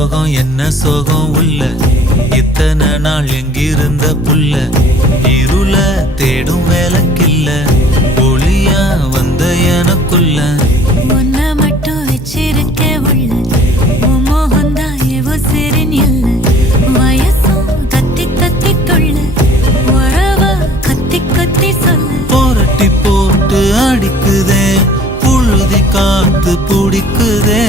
சோகம் என்ன சோகம் உள்ள இத்தனை நாள் எங்கிருந்த புல்ல இருள தேடும் வேலைக்கில்ல ஒளியா வந்த எனக்குள்ள உன்னை மட்டும் வச்சிருக்க உள்ள உன் மோகந்தான் எவோ சிறின் இல்ல வயசும் கத்தி கத்தி கொள்ள உறவ கத்தி கத்தி சொல்ல போரட்டி போட்டு அடிக்குதே புழுதி காத்து பிடிக்குதே